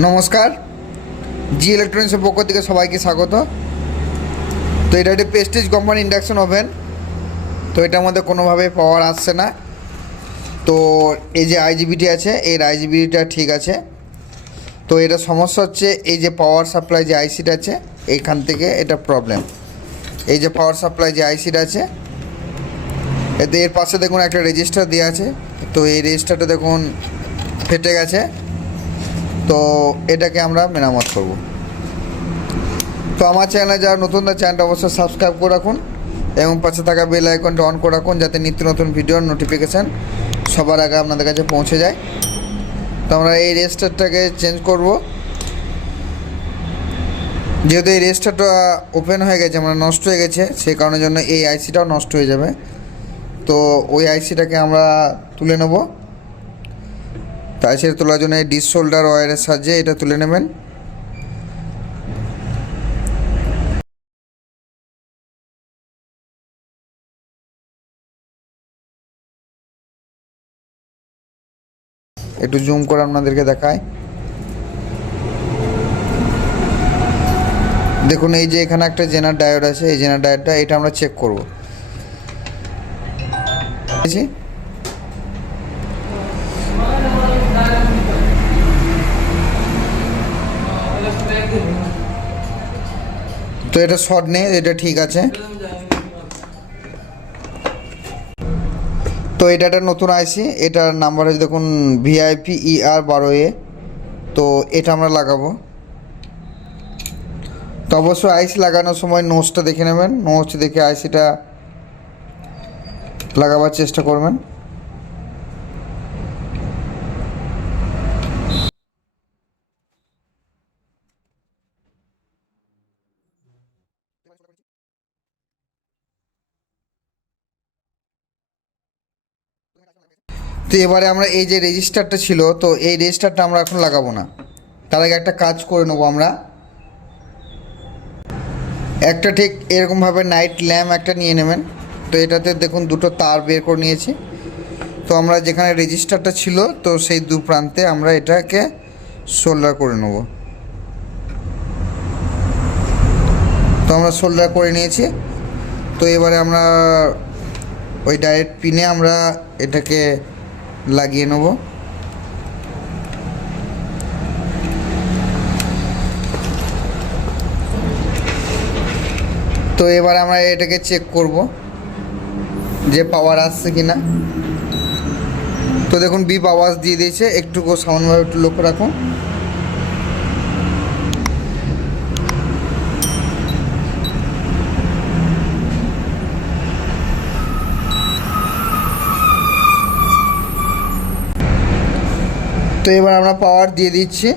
নমস্কার। জি ইলেকট্রনিক্সের পক্ষ থেকে সবাইকে স্বাগত। তো এটা একটি পেস্টিজ কোম্পানি ইন্ডাকশন ওভেন তো এটার মধ্যে কোনোভাবে পাওয়ার আসছে না। তো এই যে আইজিবিটি আছে, এই আইজিবিটিটা ঠিক আছে। তো এটা সমস্যা হচ্ছে, এই যে পাওয়ার সাপ্লাই যে আইসিটা আছে, এইখান থেকে এটা প্রবলেম এই যে পাওয়ার সাপ্লাই যে আইসিটা আছে, এতে এর পাশে দেখুন একটা রেজিস্টার দেওয়া আছে। তো এই রেজিস্টারটা দেখুন ফেটে গেছে। তো এটাকে আমরা মেরামত করব। তো আমার চ্যানেলে যারা নতুন তার চ্যানেলটা অবশ্যই সাবস্ক্রাইব করে রাখুন এবং পাশে থাকা বেল আইকনটা অন করে রাখুন যাতে নিত্য নতুন ভিডিওর নোটিফিকেশান সবার আগে আপনাদের কাছে পৌঁছে যায়। তো আমরা এই রেজিস্টারটাকে চেঞ্জ করব। যেহেতু এই রেজিস্টারটা ওপেন হয়ে গেছে মানে নষ্ট হয়ে গেছে, সেই কারণের জন্য এই আইসিটাও নষ্ট হয়ে যাবে। তো ওই আইসিটাকে আমরা তুলে নেব। তাই সেটা তোলার জন্য এই ডিস শোল্ডার ওয়ারের সাহায্যে এটা তুলে নেবেন। একটু জুম করে আপনাদেরকে দেখায় দেখুন, এই যে এখানে একটা জেনার ডায়োড আছে, এই জেনার ডায়োডটা, এটা আমরা চেক করব ঠিক আছে? তো এটা শর্ট নেই এটা ঠিক আছে। তো এটা একটা নতুন আইসি এটার নাম্বার আছে দেখুন ভিআইপি ইআর বারো এ তো এটা আমরা লাগাবো। তো অবশ্যই আইসি লাগানোর সময় নোটসটা দেখে নেবেন, নোটস দেখে আইসিটা লাগাবার চেষ্টা করবেন। তো এবারে আমরা এই যে রেজিস্টারটা ছিল, তো এই রেজিস্টারটা আমরা এখন লাগাবো না। তার আগে একটা কাজ করে নেব আমরা। একটা ঠিক এরকমভাবে নাইট ল্যাম্প একটা নিয়ে নেবেন। তো এটাতে দেখুন দুটো তার বের করে নিয়েছি। তো আমরা যেখানে রেজিস্টারটা ছিল, তো সেই দু প্রান্তে আমরা এটাকে সোল্ডার করে নেব। তো আমরা সোল্ডার করে নিয়েছি। তো এবারে আমরা ওই ডাইরেক্ট পিনে আমরা এটাকে লাগিয়ে নেব। তো এবার আমরা এটাকে চেক করব যে পাওয়ার আসছে কি না তো দেখুন বিপ আওয়াজ দিয়ে দিয়েছে একটু সামান্যভাবে একটু লক্ষ্য রাখুন। তো এবার আমরা পাওয়ার দিয়ে দিচ্ছি।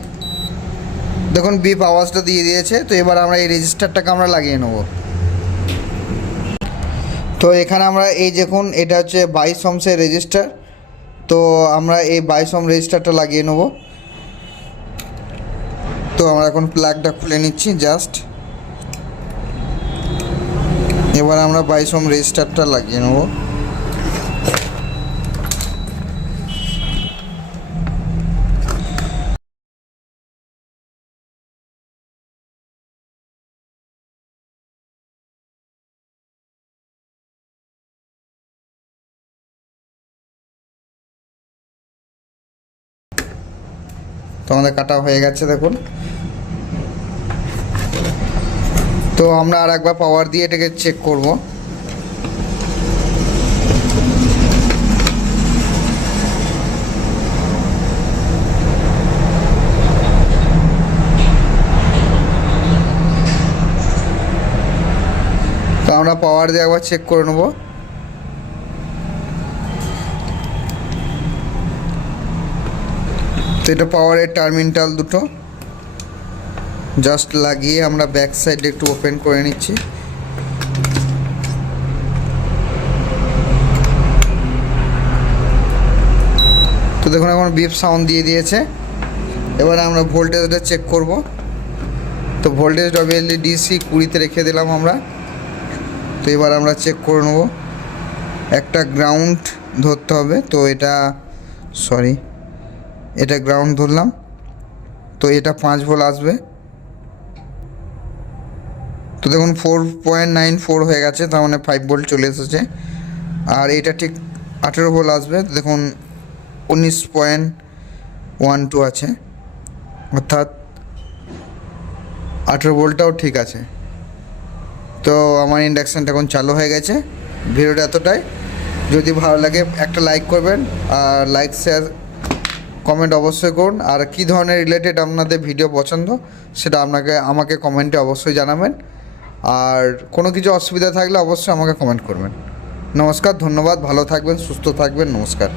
দেখুন বিপ আওয়াজটা দিয়ে দিয়েছে, তো এবার আমরা এই রেজিস্টারটাকে আমরা লাগিয়ে নেব। তো এখানে আমরা এই দেখুন, এটা হচ্ছে বাইশ ওমসের রেজিস্টার তো আমরা এই বাইশ ওম রেজিস্টারটা লাগিয়ে নেব। তো আমরা এখন প্লাগটা খুলে নিচ্ছি জাস্ট এবার আমরা বাইশ ওম রেজিস্টারটা লাগিয়ে নেব। তো আমাদের কাটা হয়ে গেছে, দেখুন। তো আমরা আর একবার পাওয়ার দিয়ে এটাকে চেক করব। তো আমরা পাওয়ার দিয়ে একবার চেক করে নেব। তো এটা পাওয়ারের টার্মিনাল দুটো। জাস্ট লাগিয়ে আমরা ব্যাক সাইডে একটু ওপেন করে নিচ্ছি। তো দেখুন, এখন বিপ সাউন্ড দিয়ে দিয়েছে। এবার আমরা ভোল্টেজটা চেক করব। তো ভোল্টেজ ডবিএলই ডিসি কুড়িতে রেখে দিলাম আমরা। তো এবার আমরা চেক করে নেব। একটা গ্রাউন্ড ধরতে হবে। তো এটা সরি এটা গ্রাউন্ড ধরলাম। তো এটা পাঁচ ভোল্ট আসবে। তো দেখুন ফোর পয়েন্ট নাইন ফোর হয়ে গেছে, তার মানে ফাইভ ভোল্ট চলে এসেছে। আর এটা ঠিক আঠেরো ভোল্ট আসবে, দেখুন উনিশ পয়েন্ট ওয়ান টু আছে। অর্থাৎ আঠেরো ভোল্টটাও ঠিক আছে। তো আমার ইন্ডাকশানটা এখন চালু হয়ে গেছে। ভিডিওটা এতটাই। যদি ভালো লাগে একটা লাইক করবেন, আর লাইক শেয়ার কমেন্ট অবশ্যই করুন। আর কী ধরনের রিলেটেড আপনাদের ভিডিও পছন্দ, সেটা আপনাকে, আমাকে কমেন্টে অবশ্যই জানাবেন। আর কোনো কিছু অসুবিধা থাকলে অবশ্যই আমাকে কমেন্ট করবেন। নমস্কার, ধন্যবাদ, ভালো থাকবেন, সুস্থ থাকবেন, নমস্কার।